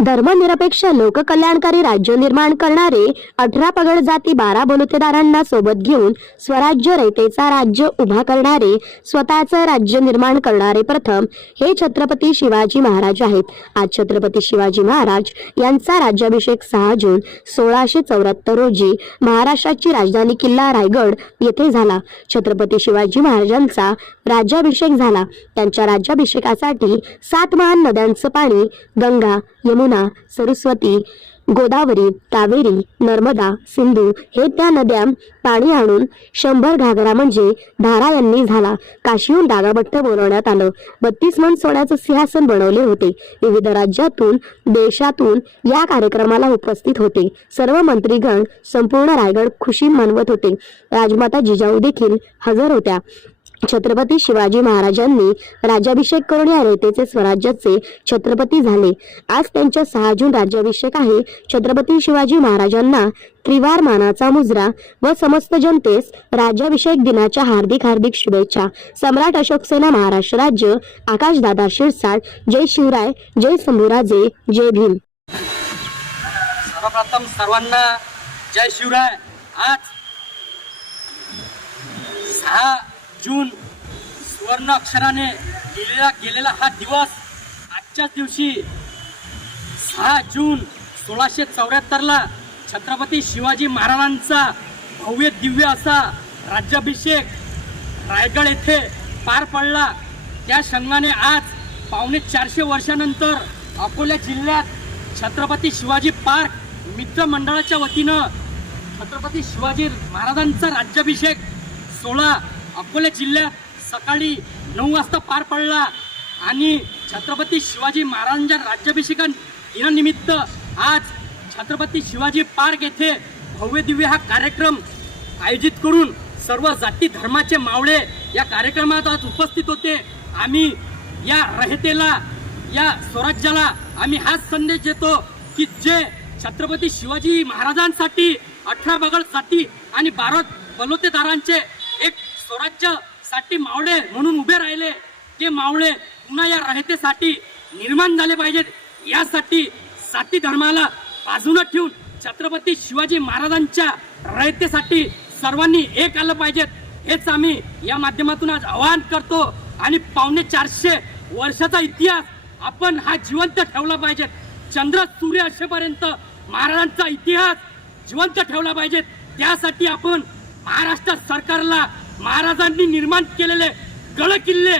धर्मनिरपेक्ष लोककल्याणकारी राज्य निर्माण करणारे अठरा पगड जाती बारा बलुतेदारांना सोबत घेऊन स्वराज्य रयतेचा राज्य उभा करणारे स्वतःचं राज्य निर्माण करणारे प्रथम हे छत्रपती शिवाजी महाराज आहेत. आज छत्रपती शिवाजी महाराज यांचा राज्याभिषेक सहा जून सोळाशे चौऱ्याहत्तर रोजी महाराष्ट्राची राजधानी किल्ला रायगड येथे झाला. छत्रपती शिवाजी महाराजांचा राज्याभिषेक झाला. त्यांच्या राज्याभिषेकासाठी सात महान नद्यांचं पाणी गंगा यमुना यमुना सरस्वती गोदावरी कावेरी नर्मदा सिंधू हे त्या नद्या पाणी आणून शंभर घागरा म्हणजे धारा यांनी झाला. काशीहून डागाबट्ट बोलवण्यात आलं. बत्तीस मन सोन्याचं सिंहासन बनवले होते. विविध राज्यातून देशातून या कार्यक्रमाला उपस्थित होते. सर्व मंत्रीगण संपूर्ण रायगड खुशी मनवत होते. राजमाता जिजाऊ देखील हजर होत्या. छत्रपती शिवाजी महाराजांनी राज्याभिषेक करून या रयतेचे स्वराज्याचे छत्रपती झाले. आज त्यांच्या सहा जून राज्याभिषेक आहे. छत्रपती शिवाजी महाराजांना त्रिवार मानाचा मुजरा व समस्त जनतेस राज्याभिषेक दिनाच्या हार्दिक हार्दिक शुभेच्छा. सम्राट अशोक सेना महाराष्ट्र राज्य आकाशदादा शिरसाट जय शिवराय जय शंभूराजे जय भीम. सर्वप्रथम सर्वांना जय शिवराय. आज सहा जून सुवर्ण अक्षराने लिहिलेला गेलेला हा दिवस आजच्याच दिवशी सहा जून सोळाशे चौऱ्याहत्तरला छत्रपती शिवाजी महाराजांचा भव्य दिव्य असा राज्याभिषेक रायगड येथे पार पडला. त्या संघाने आज पावणे चारशे वर्षानंतर अकोला जिल्ह्यात छत्रपती शिवाजी पार्क मित्रमंडळाच्या वतीनं छत्रपती शिवाजी महाराजांचा राज्याभिषेक सोहळा अकोला जिल्ह्यात सकाळी नऊ वाजता पार पडला आणि छत्रपती शिवाजी महाराजांच्या राज्याभिषेका दिनानिमित्त आज छत्रपती शिवाजी पार्क येथे भव्य दिव्य हा कार्यक्रम आयोजित करून सर्व जाती धर्माचे मावळे या कार्यक्रमात आज उपस्थित होते. आम्ही या रहतेला या स्वराज्याला आम्ही हाच संदेश देतो की जे छत्रपती शिवाजी महाराजांसाठी अठरा बगड जाती आणि बारा बलोतेदारांचे एक स्वराज्य साठी मावळे म्हणून उभे राहिले. ते मावळे पुन्हा या राहतेसाठी निर्माण झाले पाहिजेत यासाठी साती धर्माला बाजूला ठेवून छत्रपती शिवाजी महाराजांच्या रयतेसाठी सर्वांनी एक आलं पाहिजेत. हेच आम्ही या माध्यमातून आज आवाहन करतो आणि पावणे चारशे वर्षाचा इतिहास आपण हा जिवंत ठेवला पाहिजे चंद्र सूर्य असेपर्यंत महाराजांचा इतिहास जिवंत ठेवला पाहिजे त्यासाठी आपण महाराष्ट्र सरकारला महाराजांनी निर्माण केलेले गड किल्ले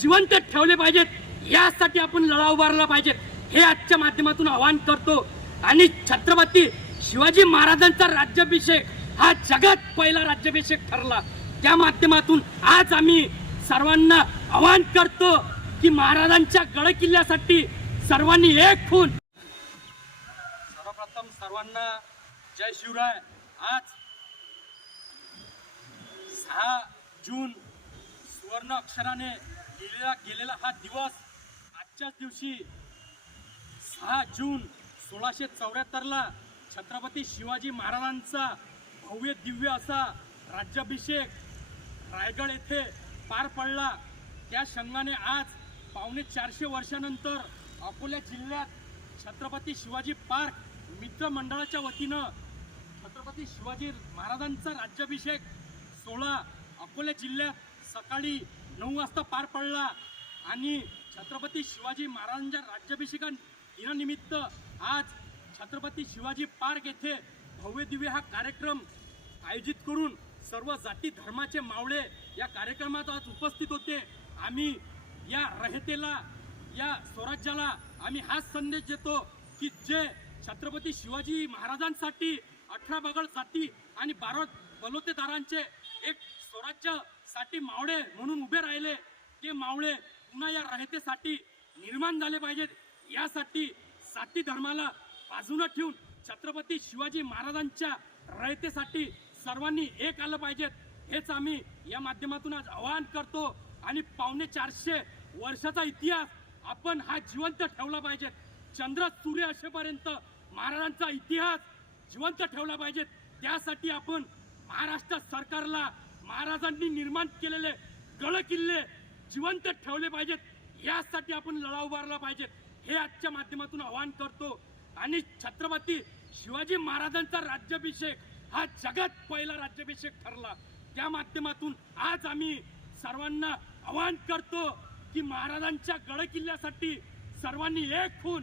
जिवंत ठेवले पाहिजेत. यासाठी आपण लढा उभारला पाहिजे हे आजच्या माध्यमातून आवाहन करतो. आणि छत्रपती शिवाजी महाराजांचा राज्याभिषेक हा जगात पहिला राज्याभिषेक ठरला. त्या माध्यमातून आज आम्ही सर्वांना आवाहन करतो की महाराजांच्या गड किल्ल्यासाठी सर्वांनी एक होऊन सर्वप्रथम सर्वांना जय शिवराय. आज सहा जून सुवर्ण अक्षराने लिहिलेला गेलेला हा दिवस आजच्याच दिवशी सहा जून सोळाशे चौऱ्याहत्तरला छत्रपती शिवाजी महाराजांचा भव्य दिव्य असा राज्याभिषेक रायगड येथे पार पडला. त्या शंगाने आज पावणे चारशे वर्षानंतर अकोला जिल्ह्यात छत्रपती शिवाजी पार्क मित्र मंडळाच्या वतीनं छत्रपती शिवाजी महाराजांचा राज्याभिषेक सोहळा अकोला जिल्ह्यात सकाळी नऊ वाजता पार पडला आणि छत्रपती शिवाजी महाराजांच्या राज्याभिषेका दिनानिमित्त आज छत्रपती शिवाजी पार्क येथे भव्य दिव्य हा कार्यक्रम आयोजित करून सर्व जाती धर्माचे मावळे या कार्यक्रमात आज उपस्थित होते. आम्ही या रहतेला या स्वराज्याला आम्ही हाच संदेश देतो की जे छत्रपती शिवाजी महाराजांसाठी अठरा बगड जाती आणि बारा बलोतेदारांचे एक स्वराज्यासाठी मावळे म्हणून उभे राहिले. ते मावळे पुन्हा या राहतेसाठी निर्माण झाले पाहिजेत. यासाठी साती धर्माला बाजूला ठेवून छत्रपती शिवाजी महाराजांच्या रयतेसाठी सर्वांनी एक आलं पाहिजेत. हेच आम्ही या माध्यमातून आज आवाहन करतो आणि पावणे चारशे वर्षाचा इतिहास आपण हा जिवंत ठेवला पाहिजे चंद्र सूर्य असेपर्यंत महाराजांचा इतिहास जिवंत ठेवला पाहिजे त्यासाठी आपण महाराष्ट्र सरकारला महाराजांनी निर्माण केलेले गड किल्ले जिवंत ठेवले पाहिजेत. यासाठी आपण लढा उभारला पाहिजे हे आजच्या माध्यमातून आवाहन करतो. आणि छत्रपती शिवाजी महाराजांचा राज्याभिषेक हा जगात पहिला राज्याभिषेक ठरला. त्या माध्यमातून आज आम्ही सर्वांना आवाहन करतो की महाराजांच्या गड किल्ल्यासाठी सर्वांनी एक होऊन